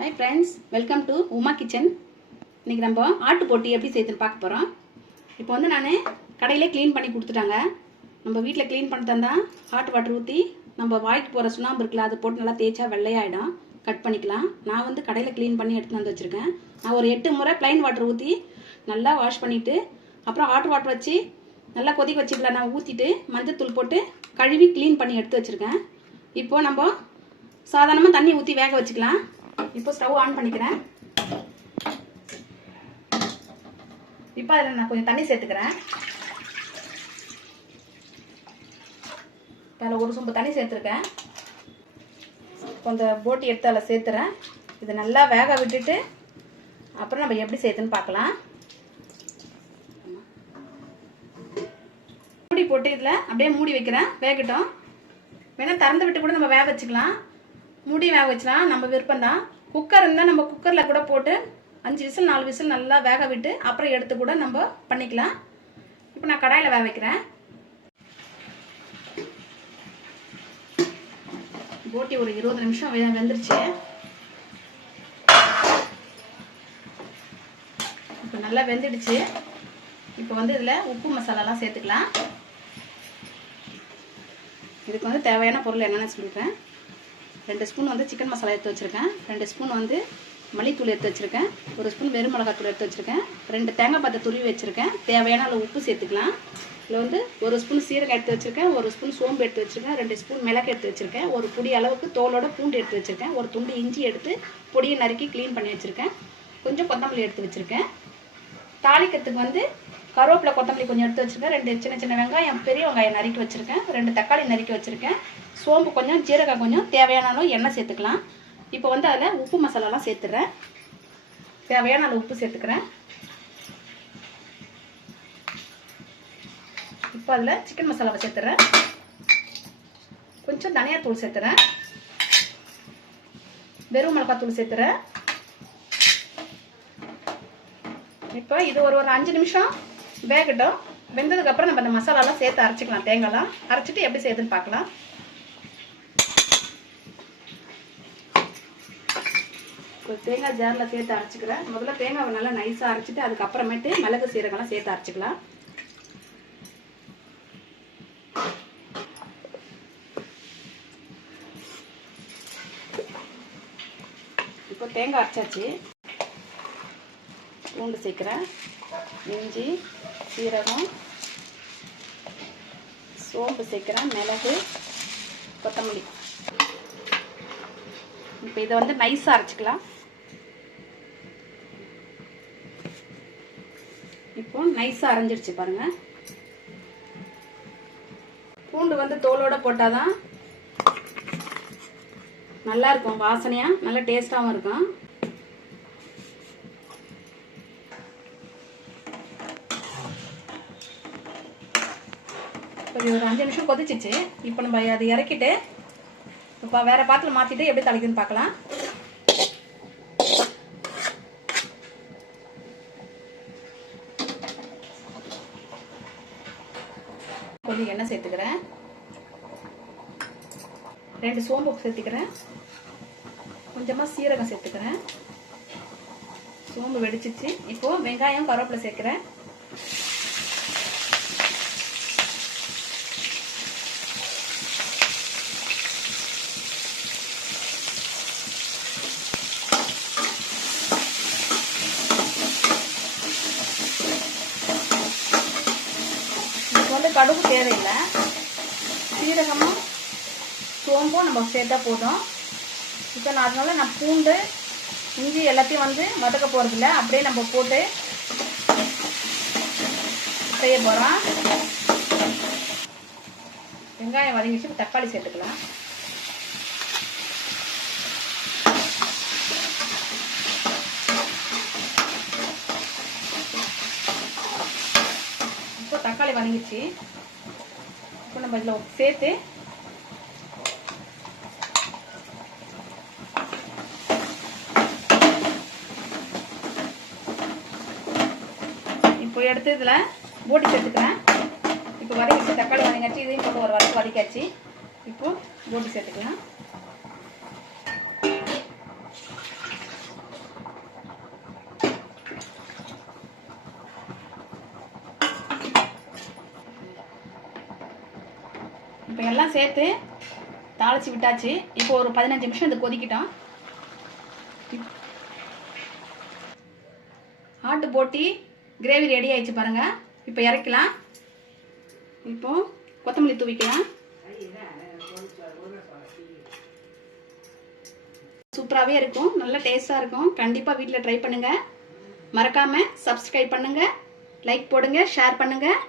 Hi friends, welcome to Uma Kitchen. இன்னைக்கு நம்ம ஆட்டு போட்டி எப்படி செய்யணும்னு பார்க்க போறோம். இப்போ வந்து நான் கடையிலே க்ளீன் பண்ணி கொடுத்துட்டாங்க. நம்ம வீட்ல க்ளீன் பண்ணி தந்தா ஹாட் வாட்டர் ஊத்தி நம்ம வாய்க்கு போற சுண்ணாம்பு இருக்குல அது போட்டு நல்லா தேய்ச்சா வெள்ளையாயிடும். கட் பண்ணிக்கலாம். நான் வந்து கடையில க்ளீன் பண்ணி எடுத்து வந்து வச்சிருக்கேன். நான் ஒரு 8 முறை ப்ளைன் வாட்டர் ஊத்தி நல்லா வாஷ் பண்ணிட்டு அப்புறம் ஹாட் வாட்டர் வச்சு நல்லா கொதிக்க வச்சிடலாம். நான் ஊத்திட்டு மஞ்சள் தூள் போட்டு கழுவி க்ளீன் பண்ணி எடுத்து வச்சிருக்கேன். இப்போ நம்ம சாதாரணமா தண்ணி ஊத்தி வேக வச்சுக்கலாம். இப்போ ஸ்டவ் ஆன் பண்ணிக்கிறேன். இப்போ அதில் நான் கொஞ்சம் தண்ணி சேர்த்துக்கிறேன். அதில் ஒரு சொம்பு தண்ணி சேர்த்துருக்கேன். இப்போ இந்த போட்டி எடுத்து அதில் சேர்த்துறேன். இது நல்லா வேக விட்டுட்டு அப்புறம் நம்ம எப்படி சேர்த்துன்னு பார்க்கலாம். மூடி போட்டு இதில் அப்படியே மூடி வைக்கிறேன். வேகட்டும். வேணா திறந்து விட்டு கூட நம்ம வேக வச்சுக்கலாம். மூடி வேக வச்சுக்கலாம். நம்ம விருப்பம் தான். குக்கர் இருந்தால் நம்ம குக்கரில் கூட போட்டு 5 விசில் 4 விசில் நல்லா வேக விட்டு அப்புறம் எடுத்து கூட நம்ம பண்ணிக்கலாம். இப்போ நான் கடாயில் வேக வைக்கிறேன். போட்டி ஒரு 20 நிமிஷம் வெந்துருச்சு. இப்போ நல்லா வெந்துடுச்சு. இப்போ வந்து இதில் உப்பு மசாலாலாம் சேர்த்துக்கலாம். இதுக்கு வந்து தேவையான பொருள் என்னென்னு சொல்லிடுறேன். 2 ஸ்பூன் வந்து சிக்கன் மசாலா எடுத்து வச்சுருக்கேன். 2 ஸ்பூன் வந்து மல்லித்தூள் எடுத்து வச்சுருக்கேன். 1 ஸ்பூன் வெறும் மிளகாத்தூள் எடுத்து வச்சுருக்கேன். 2 தேங்காய் பாத்தை துருவி வச்சுருக்கேன். தேவையான அளவு உப்பு சேர்த்துக்கலாம். இதில் வந்து 1 ஸ்பூன் சீரகம் எடுத்து வச்சுருக்கேன். 1 ஸ்பூன் சோம்பு எடுத்து வச்சுருக்கேன். 2 ஸ்பூன் மிளகு எடுத்து வச்சுருக்கேன். ஒரு பொடி அளவுக்கு தோலோட பூண்டு எடுத்து வச்சுருக்கேன். ஒரு துண்டு இஞ்சி எடுத்து பொடியை நறுக்கி க்ளீன் பண்ணி வச்சுருக்கேன். கொஞ்சம் கொத்தமல்லி எடுத்து வச்சுருக்கேன். தாளிக்கிறதுக்கு வந்து கருவேப்பிலை கொத்தமல்லி கொஞ்சம் எடுத்து வச்சுருக்கேன். 2 சின்ன சின்ன வெங்காயம் பெரிய வெங்காயம் நறுக்கி வச்சுருக்கேன். 2 தக்காளி நறுக்கி வச்சுருக்கேன். சோம்பு கொஞ்சம் ஜீரகம் கொஞ்சம் தேவையான அளவு எண்ணெய் சேர்த்துக்கலாம். இப்போ வந்து அதில் உப்பு மசாலாலாம் சேர்த்துறேன். தேவையான அளவு உப்பு சேர்த்துக்கிறேன். இப்போ அதில் சிக்கன் மசாலாவை சேர்த்துறேன். கொஞ்சம் தனியாத்தூள் சேர்த்துறேன். வெறும் மிளகாத்தூள் சேர்த்துறேன். இப்போ இது ஒரு 5 நிமிஷம் வேகட்டும். வெந்ததுக்கப்புறம் நம்ம அந்த மசாலாலாம் சேர்த்து அரைச்சிக்கலாம். தேங்காய்லாம் அரைச்சிட்டு எப்படி செய்யுதுன்னு பார்க்கலாம். ஒரு தேங்காய் ஜாரில் சேர்த்து அரைச்சிக்கிறேன். முதல்ல தேங்காவை நல்லா நைஸாக அரைச்சிட்டு அதுக்கப்புறமேட்டு மிளகு சீரகம்லாம் சேர்த்து அரைச்சிக்கலாம். இப்போ தேங்காய் அரைச்சாச்சு. பூண்டு சேர்க்குறேன். இஞ்சி சீரகம் சோம்பு சேர்க்குறேன். மிளகு கொத்தமல்லி. இப்போ இதை வந்து நைஸாக அரைச்சிக்கலாம். இப்போ நைஸாக அரைஞ்சிருச்சு பாருங்க. பூண்டு வந்து தோலோட போட்டாதான் நல்லா இருக்கும். வாசனையா நல்லா டேஸ்டாகவும் இருக்கும். ஒரு 5 நிமிஷம் கொதிச்சிச்சு. இப்போ நம்ம அதை இறக்கிட்டு இப்போ வேற பாத்திரம் மாத்திட்டு எப்படி தாளிக்குதுன்னு பார்க்கலாம். கொஞ்சம் எண்ணெய் சேர்த்துக்கிறேன். 2 சோம்பு சேர்த்துக்கிறேன். கொஞ்சமா சீரகம் சேர்த்துக்கிறேன். சோம்பு வெடிச்சிச்சு. இப்போ வெங்காயம் கருவேப்பிலை சேர்க்கிறேன். வந்து கடுகு தேவையில்லை. சீரகமும் சோம்பும் நம்ம சேர்த்தா போதும். இப்போ அதனால நான் பூண்டு இஞ்சி எல்லாத்தையும் வந்து வதக்க போகிறதில்ல. அப்படியே நம்ம போட்டு செய்ய போகிறோம். வெங்காயம் வதங்கிச்சு. தக்காளி சேர்த்துக்கலாம். தக்காளி வதங்கிச்சு. இப்போ நம்ம இதில் சேர்த்து இப்போ எடுத்து இதில் போட்டி சேர்த்துக்கிறேன். இப்போ வதங்கிச்சு. தக்காளி வதங்காச்சு. இதையும் போட்டு ஒரு வதக்காச்சு. இப்போ போட்டி சேர்த்துக்கலாம். இப்போ எல்லாம் சேர்த்து தாளித்து விட்டாச்சு. இப்போ ஒரு 15 நிமிஷம் இது கொதிக்கிட்டோம். ஆட்டு போட்டி கிரேவி ரெடி ஆயிடுச்சு பாருங்கள். இப்போ இறக்கலாம். இப்போ கொத்தமல்லி தூவிக்கலாம். சூப்பராகவே இருக்கும், நல்ல டேஸ்ட்டாக இருக்கும். கண்டிப்பாக வீட்டில் ட்ரை பண்ணுங்கள். மறக்காமல் சப்ஸ்கிரைப் பண்ணுங்கள், லைக் போடுங்க, ஷேர் பண்ணுங்கள்.